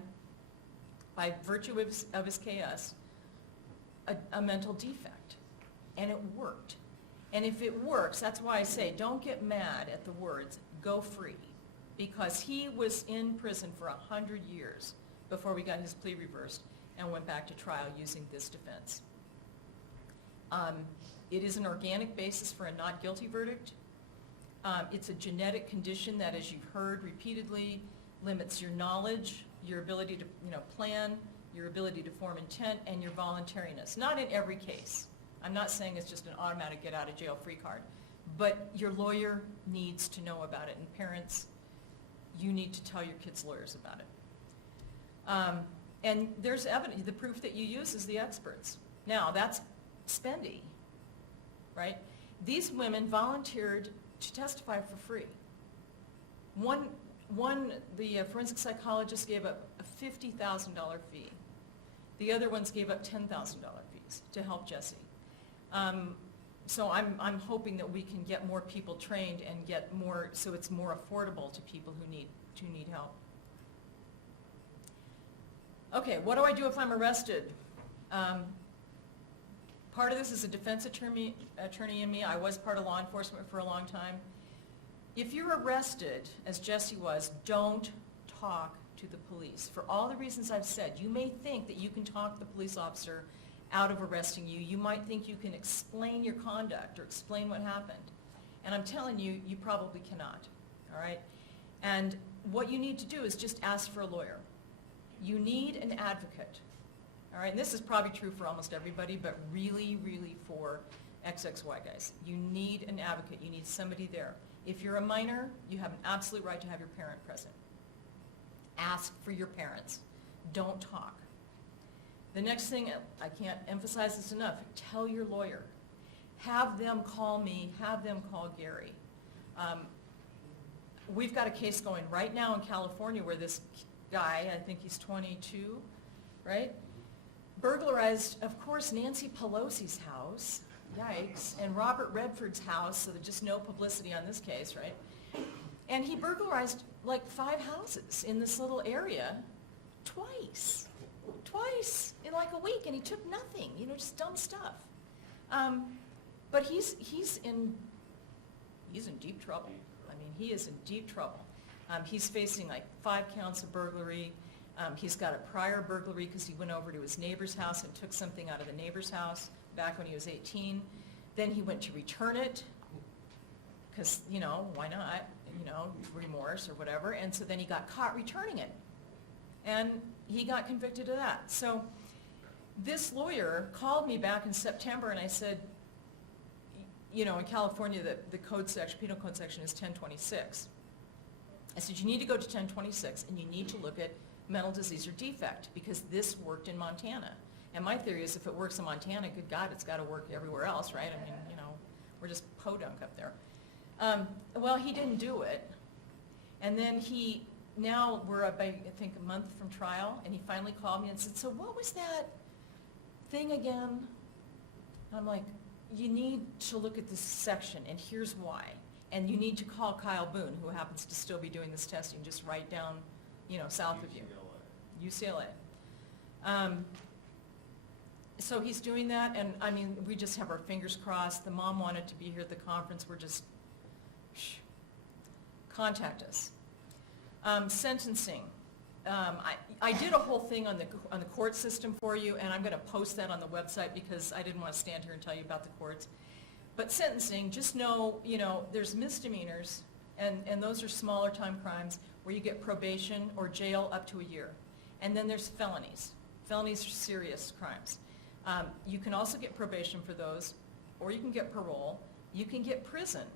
by virtue of his KS, a mental defect. And it worked. And if it works, that's why I say, don't get mad at the words, go free. Because he was in prison for 100 years before we got his plea reversed and went back to trial using this defense. It is an organic basis for a not guilty verdict. It's a genetic condition that, as you've heard repeatedly, limits your knowledge, your ability to plan, your ability to form intent, and your voluntariness. Not in every case. I'm not saying it's just an automatic get out of jail free card, but your lawyer needs to know about it, and parents, you need to tell your kids' lawyers about it. And there's evidence. The proof that you use is the experts. Now, that's spendy, right? These women volunteered to testify for free. The forensic psychologist gave up a $50,000 fee. The other ones gave up $10,000 fees to help Jesse. So I'm hoping that we can get more people trained and get more, so it's more affordable to people who need help. Okay, what do I do if I'm arrested? Part of this is a defense attorney in me. I was part of law enforcement for a long time. If you're arrested, as Jesse was, don't talk to the police. For all the reasons I've said, you may think that you can talk the police officer out of arresting you. You might think you can explain your conduct or explain what happened. And I'm telling you, you probably cannot, all right? And what you need to do is just ask for a lawyer. You need an advocate, all right? And this is probably true for almost everybody, but really, really for XXY guys. You need an advocate. You need somebody there. If you're a minor, you have an absolute right to have your parent present. Ask for your parents. Don't talk. The next thing, I can't emphasize this enough, tell your lawyer. Have them call me, have them call Gary. We've got a case going right now in California where this guy, I think he's 22, right? Burglarized, of course, Nancy Pelosi's house, yikes, and Robert Redford's house, so there's just no publicity on this case, right? And he burglarized like 5 houses in this little area twice in like a week, and he took nothing, just dumb stuff. But he's in deep trouble. I mean, he is in deep trouble. He's facing like 5 counts of burglary. He's got a prior burglary because he went over to his neighbor's house and took something out of the neighbor's house back when he was 18. Then he went to return it because, why not? Remorse or whatever. And so then he got caught returning it. And he got convicted of that. So this lawyer called me back in September, and I said, in California, the code section, penal code section is 1026. I said, you need to go to 1026, and you need to look at mental disease or defect, because this worked in Montana. And my theory is if it works in Montana, good God, it's got to work everywhere else, right? I mean, we're just podunk up there. Well, he didn't do it. And then now we're about, I think, a month from trial, and he finally called me and said, so what was that thing again? And I'm like, you need to look at this section, and here's why. And you need to call Kyle Boone, who happens to still be doing this testing, just right down, south of you. UCLA. So he's doing that, and I mean, we just have our fingers crossed. The mom wanted to be here at the conference. We're just, contact us. Sentencing. I did a whole thing on the court system for you, and I'm going to post that on the website because I didn't want to stand here and tell you about the courts. But sentencing, just know, there's misdemeanors, and those are smaller time crimes where you get probation or jail up to a year. And then there's felonies. Felonies are serious crimes. You can also get probation for those, or you can get parole. You can get prison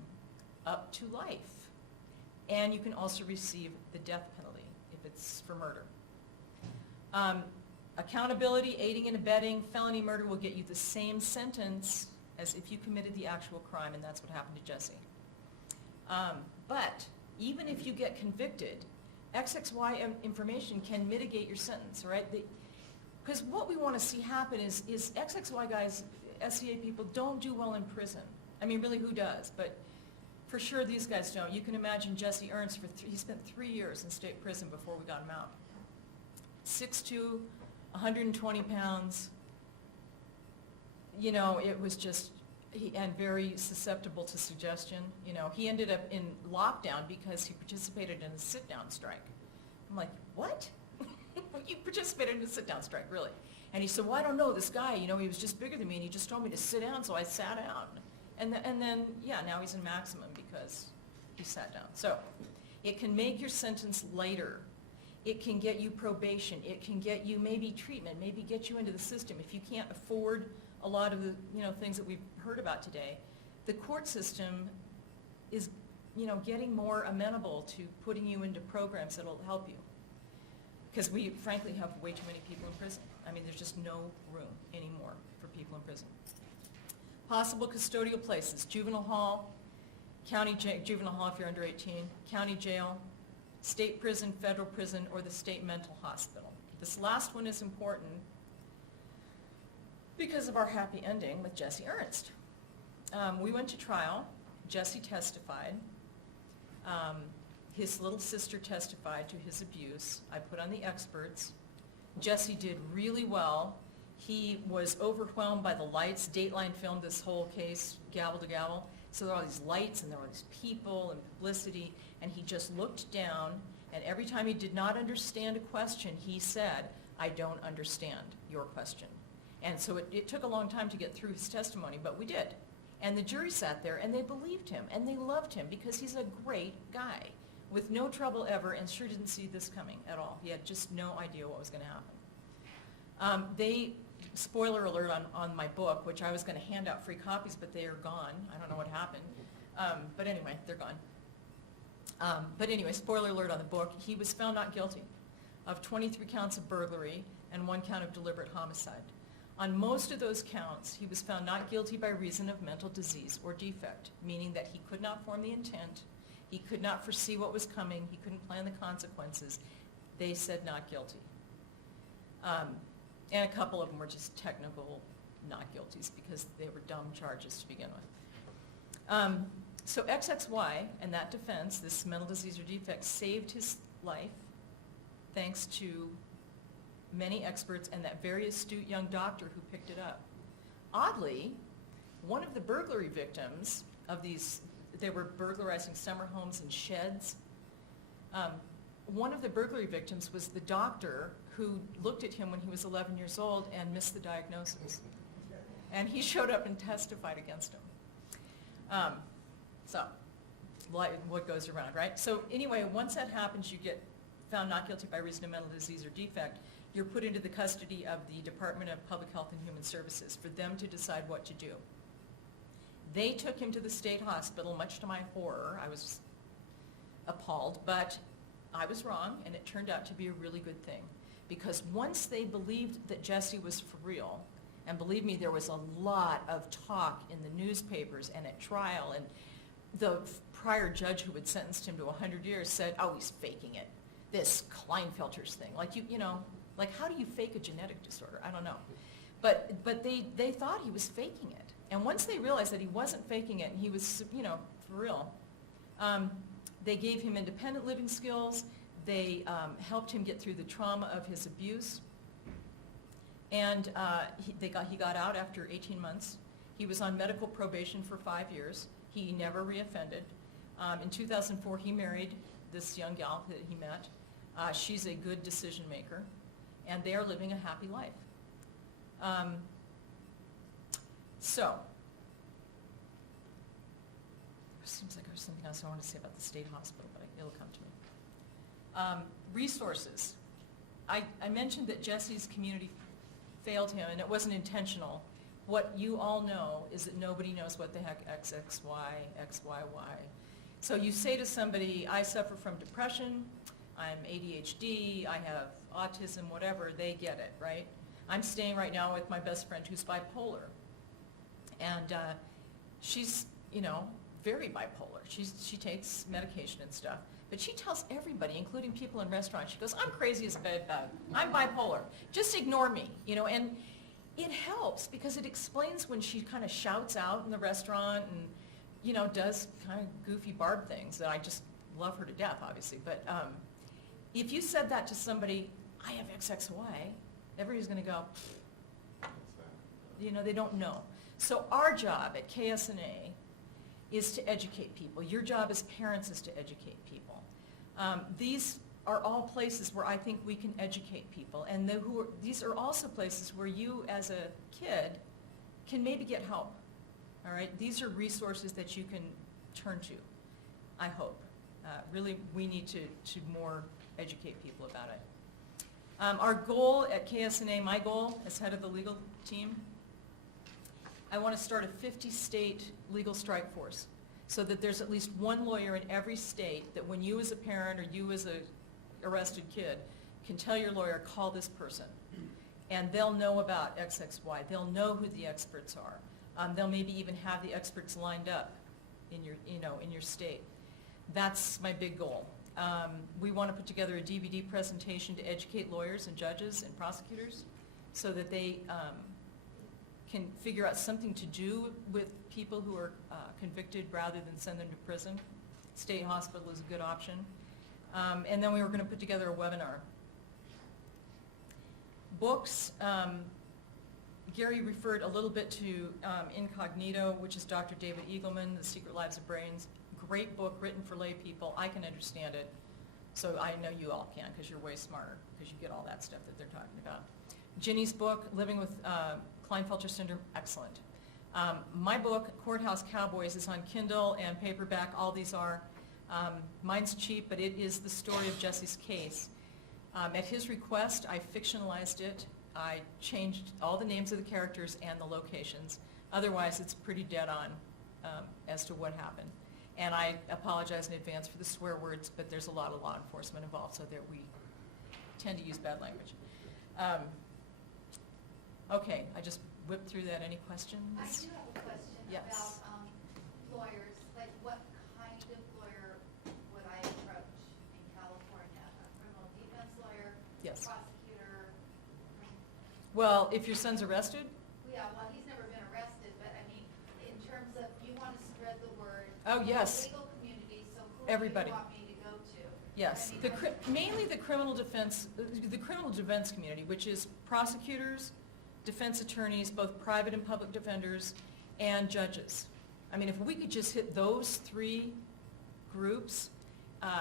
up to life. And you can also receive the death penalty if it's for murder. Accountability, aiding and abetting, felony murder will get you the same sentence as if you committed the actual crime, and that's what happened to Jesse. But even if you get convicted, XXY information can mitigate your sentence, right? Because what we want to see happen is XXY guys, SCA people, don't do well in prison. I mean, really, who does? But for sure, these guys don't. You can imagine Jesse Ernst, he spent 3 years in state prison before we got him out. 6'2", 120 pounds. You know, it was just, and very susceptible to suggestion. You know, he ended up in lockdown because he participated in a sit-down strike. I'm like, what? You participated in a sit-down strike, really? And he said, well, I don't know, this guy, you know, he was just bigger than me, and he just told me to sit down, so I sat down. And then, yeah, now he's in maximum because he sat down. So it can make your sentence lighter. It can get you probation. It can get you maybe treatment, maybe get you into the system. If you can't afford a lot of the, you know, things that we've heard about today, the court system is, you know, getting more amenable to putting you into programs that'll help you. Because we, frankly, have way too many people in prison. I mean, there's just no room anymore for people in prison. Possible custodial places, juvenile hall, county juvenile hall if you're under 18, county jail, state prison, federal prison, or the state mental hospital. This last one is important because of our happy ending with Jesse Ernst. We went to trial. Jesse testified. His little sister testified to his abuse. I put on the experts. Jesse did really well. He was overwhelmed by the lights. Dateline filmed this whole case, gavel to gavel. So there were all these lights and there were all these people and publicity, and he just looked down, and every time he did not understand a question, he said, I don't understand your question. And so it took a long time to get through his testimony, but we did. And the jury sat there and they believed him and they loved him because he's a great guy with no trouble ever, and sure didn't see this coming at all. He had just no idea what was going to happen. Spoiler alert on my book, which I was going to hand out free copies, but they are gone. I don't know what happened. But anyway, they're gone. But anyway, spoiler alert on the book. He was found not guilty of 23 counts of burglary and 1 count of deliberate homicide. On most of those counts, he was found not guilty by reason of mental disease or defect, meaning that he could not form the intent, he could not foresee what was coming, he couldn't plan the consequences. They said not guilty. And a couple of them were just technical not guilties because they were dumb charges to begin with. So XXY and that defense, this mental disease or defect, saved his life thanks to many experts and that very astute young doctor who picked it up. Oddly, one of the burglary victims of these, they were burglarizing summer homes and sheds. One of the burglary victims was the doctor who looked at him when he was 11 years old and missed the diagnosis. And he showed up and testified against him. So, what goes around, right? So anyway, once that happens, you get found not guilty by reason of mental disease or defect, you're put into the custody of the Department of Public Health and Human Services for them to decide what to do. They took him to the state hospital, much to my horror. I was appalled, but I was wrong, and it turned out to be a really good thing. Because once they believed that Jesse was for real, and believe me, there was a lot of talk in the newspapers and at trial, and the prior judge who had sentenced him to 100 years said, oh, he's faking it. This Klinefelter's thing. Like, you know, like how do you fake a genetic disorder? I don't know. But they thought he was faking it. And once they realized that he wasn't faking it and he was, you know, for real, they gave him independent living skills. They helped him get through the trauma of his abuse. And he got out after 18 months. He was on medical probation for 5 years. He never reoffended. In 2004, he married this young gal that he met. She's a good decision maker, and they are living a happy life. So, it seems like there's something else I want to say about the state hospital, but it'll come to me. Resources. I mentioned that Jesse's community failed him, and it wasn't intentional. What you all know is that nobody knows what the heck XXY, XYY. So you say to somebody, I suffer from depression, I'm ADHD, I have autism, whatever, they get it, right? I'm staying right now with my best friend who's bipolar. And she's, very bipolar. She takes medication and stuff. But she tells everybody, including people in restaurants, she goes, I'm crazy as a bedbug. I'm bipolar. Just ignore me, and it helps because it explains when she kind of shouts out in the restaurant and, does kind of goofy Barb things that I just love her to death, obviously. But if you said that to somebody, I have XXY, everybody's going to go, they don't know. So our job at KS&A is to educate people. Your job as parents is to educate people. These are all places where I think we can educate people, and these are also places where you as a kid can maybe get help. All right, these are resources that you can turn to, I hope. Really, we need to more educate people about it. Our goal at KS&A, my goal as head of the legal team, I want to start a 50-state legal strike force so that there's at least one lawyer in every state that when you as a parent or you as a arrested kid can tell your lawyer, call this person. And they'll know about XXY. They'll know who the experts are. They'll maybe even have the experts lined up in your state. That's my big goal. We want to put together a DVD presentation to educate lawyers and judges and prosecutors so that they can figure out something to do with people who are convicted rather than send them to prison. State hospital is a good option. And then we were going to put together a webinar. Books, Gary referred a little bit to Incognito, which is Dr. David Eagleman, The Secret Lives of Brains. Great book written for lay people. I can understand it. So I know you all can because you're way smarter because you get all that stuff that they're talking about. Ginny's book, Living with Klinefelter Syndrome, excellent. My book, Courthouse Cowboys, is on Kindle and paperback. All these are. Mine's cheap, but it is the story of Jesse's case. At his request, I fictionalized it. I changed all the names of the characters and the locations. Otherwise, it's pretty dead on as to what happened. And I apologize in advance for the swear words, but there's a lot of law enforcement involved, so that we tend to use bad language. Okay, I just whipped through that. Any questions? I do have a question Yes. about lawyers. Like, what kind of lawyer would I approach in California? A criminal defense lawyer? Yes. Prosecutor? Well, if your son's arrested, Yeah, well, he's never been arrested, but I mean, in terms of, you want to spread the word. Oh, in yes. the legal community, so who Everybody. do you want me to go to? yes, I mean, mainly the criminal defense community, which is prosecutors, defense attorneys, both private and public defenders, and judges. I mean, if we could just hit those three groups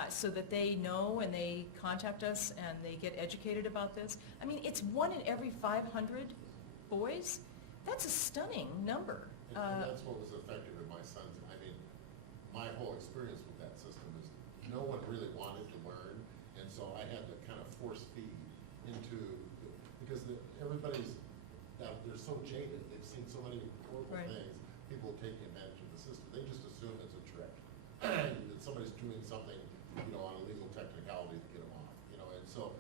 so that they know and they contact us and they get educated about this. I mean, it's 1 in every 500 boys. That's a stunning number. And that's what was effective in my son's. I mean, my whole experience with that system is no one really wanted to learn, and so I had to kind of force feed into, because everybody's, they're so jaded, they've seen so many horrible Right. things, people taking advantage of the system, they just assume it's a trick. That somebody's doing something, on a legal technicality to get them off, and so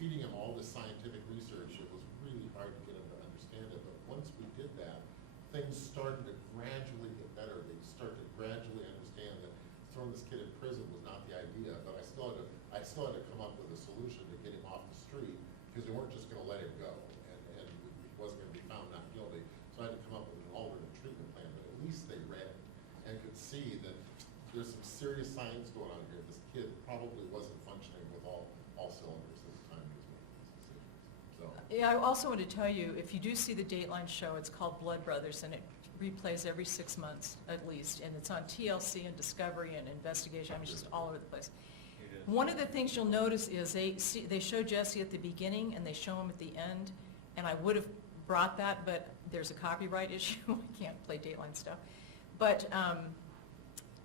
feeding them all this scientific research, it was really hard to get them to understand it, but once we did that, things started to gradually get better. They start to gradually understand that throwing this kid in prison was not the idea, but I still had to come up with a solution to get him off the street, because they weren't just gonna let him go, and he wasn't gonna be found not guilty. So I had to come up with an alternate treatment plan, but at least they read it and could see that there's some serious science going on here. This kid probably wasn't functioning with all cylinders at the time he was making these decisions. So. Yeah, I also want to tell you, if you do see the Dateline show, it's called Blood Brothers, and it replays every 6 months at least, and it's on TLC and Discovery and Investigation. I mean, it's just all over the place. One of the things you'll notice is they show Jesse at the beginning and they show him at the end, and I would have brought that, but there's a copyright issue. I can't play Dateline stuff. But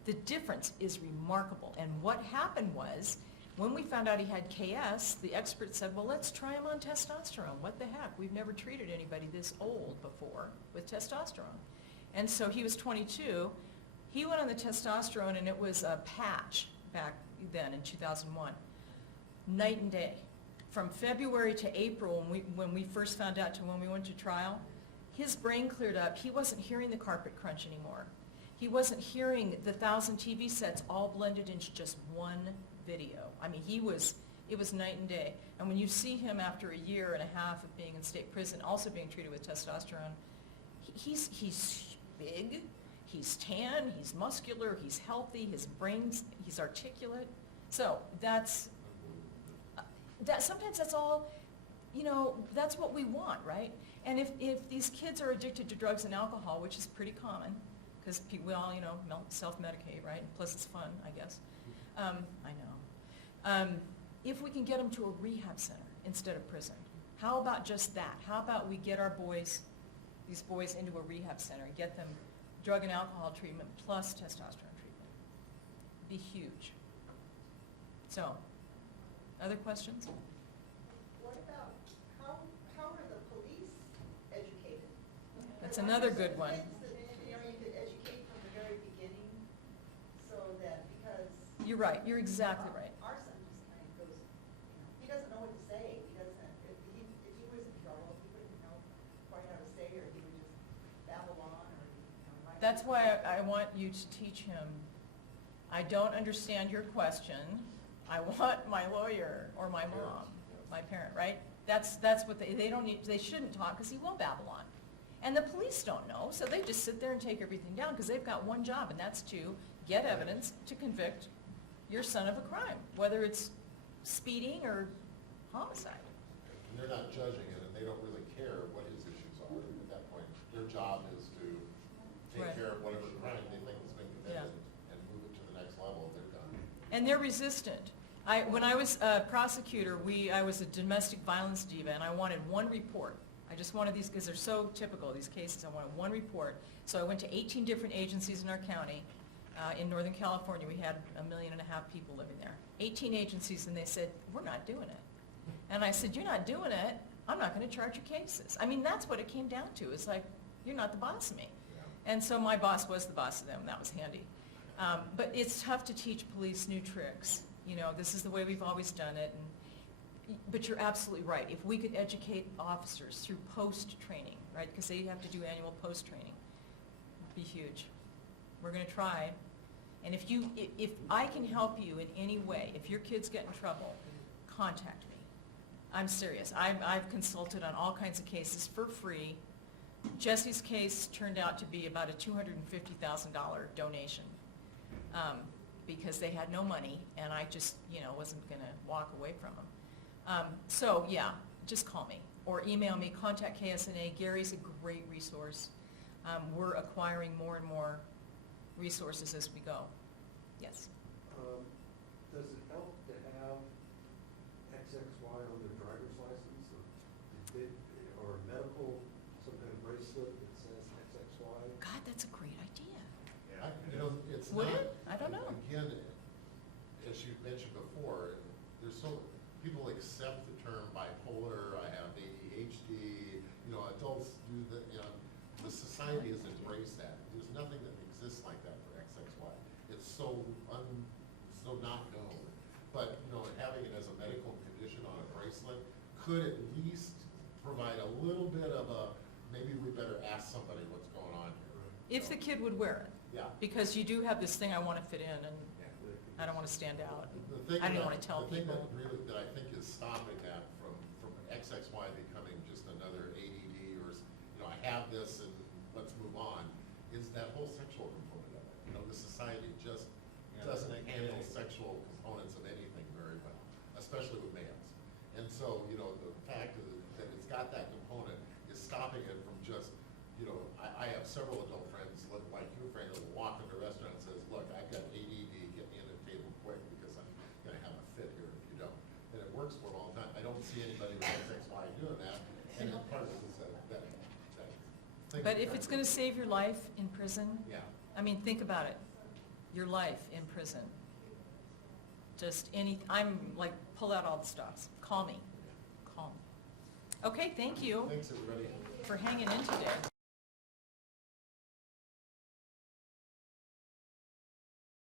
the difference is remarkable, and what happened was, when we found out he had KS, the experts said, well, let's try him on testosterone. What the heck? We've never treated anybody this old before with testosterone. And so he was 22. He went on the testosterone, and it was a patch back then in 2001. night and day. From February to April, when we first found out to when we went to trial, his brain cleared up. He wasn't hearing the carpet crunch anymore. He wasn't hearing the 1,000 TV sets all blended into just one video. I mean, it was night and day. And when you see him after a year and a half of being in state prison, also being treated with testosterone, he's big, he's tan, he's muscular, he's healthy, he's articulate. So sometimes that's all, that's what we want, right? And if these kids are addicted to drugs and alcohol, which is pretty common, because we all, self-medicate, right? Plus it's fun, I guess. I know. If we can get them to a rehab center instead of prison, how about just that? How about we get these boys into a rehab center and get them drug and alcohol treatment plus testosterone treatment? Be huge. So, other questions? What about, how are the police educated? That's another good one. You could educate from the very beginning, so that, because. You're right, you're exactly right. Our son just kind of goes, he doesn't know what to say. He doesn't, if he was in trouble, he wouldn't know quite how to say, or he would just babble on, or, might. That's why I want you to teach him. I don't understand your question. I want my lawyer or my mom, my parent, right? That's what they shouldn't talk because he will babble on. And the police don't know, so they just sit there and take everything down because they've got one job, and that's to get evidence to convict your son of a crime, whether it's speeding or homicide. And they're not judging it, and they don't really care what his issues are at that point. Their job is to take Right. care of whatever crime they think has been committed Yeah. and move it to the next level if they're done. And they're resistant. When I was a prosecutor, I was a domestic violence diva, and I wanted one report. I just wanted these, because they're so typical, these cases, I wanted one report. So I went to 18 different agencies in our county. In Northern California, we had 1.5 million people living there. 18 agencies, and they said, we're not doing it. And I said, you're not doing it, I'm not going to charge your cases. I mean, that's what it came down to. It's like, you're not the boss of me. Yeah. And so my boss was the boss of them, and that was handy. But it's tough to teach police new tricks. This is the way we've always done it. But you're absolutely right. If we could educate officers through post-training, right, because they have to do annual post-training, it'd be huge. We're going to try. And if I can help you in any way, if your kids get in trouble, contact me. I'm serious. I've consulted on all kinds of cases for free. Jesse's case turned out to be about a $250,000 donation. Because they had no money, and I just, wasn't going to walk away from them. So, yeah, just call me or email me, contact KS&A. Gary's a great resource. We're acquiring more and more resources as we go. Yes? Does it help to have XXY on their driver's license, or medical, some kind of bracelet that says XXY? God, that's a great idea. It's Would not. it? I don't know. Again, as you mentioned before, people accept the term bipolar, I have ADHD, adults do the society has embraced that. There's nothing that exists like that for XXY. It's so not known. But, having it as a medical condition on a bracelet could at least provide a little bit of maybe we better ask somebody what's going on here. If the kid would wear it. Yeah. Because you do have this thing, I want to fit in, and I don't want to stand out. I don't want to tell The thing people. that I think is stopping that from XXY becoming just another ADD or, I have this and let's move on, is that whole sexual component of it. The society just doesn't handle sexual components of anything very well, especially with males. And so, the fact that it's got that component is stopping it from just, I have several adult friends, like your friend, that will walk into a restaurant and says, look, I've got ADD, get me in a table quick because I'm going to have a fit here if you don't. And it works for them all the time. I don't see anybody with XXY doing that. And part of it is that thing. But if it's going to save your life in prison, Yeah. I mean, think about it. Your life in prison. I'm like, pull out all the stops. Call me. Call me. Okay, thank you Thanks, everybody. for hanging in today.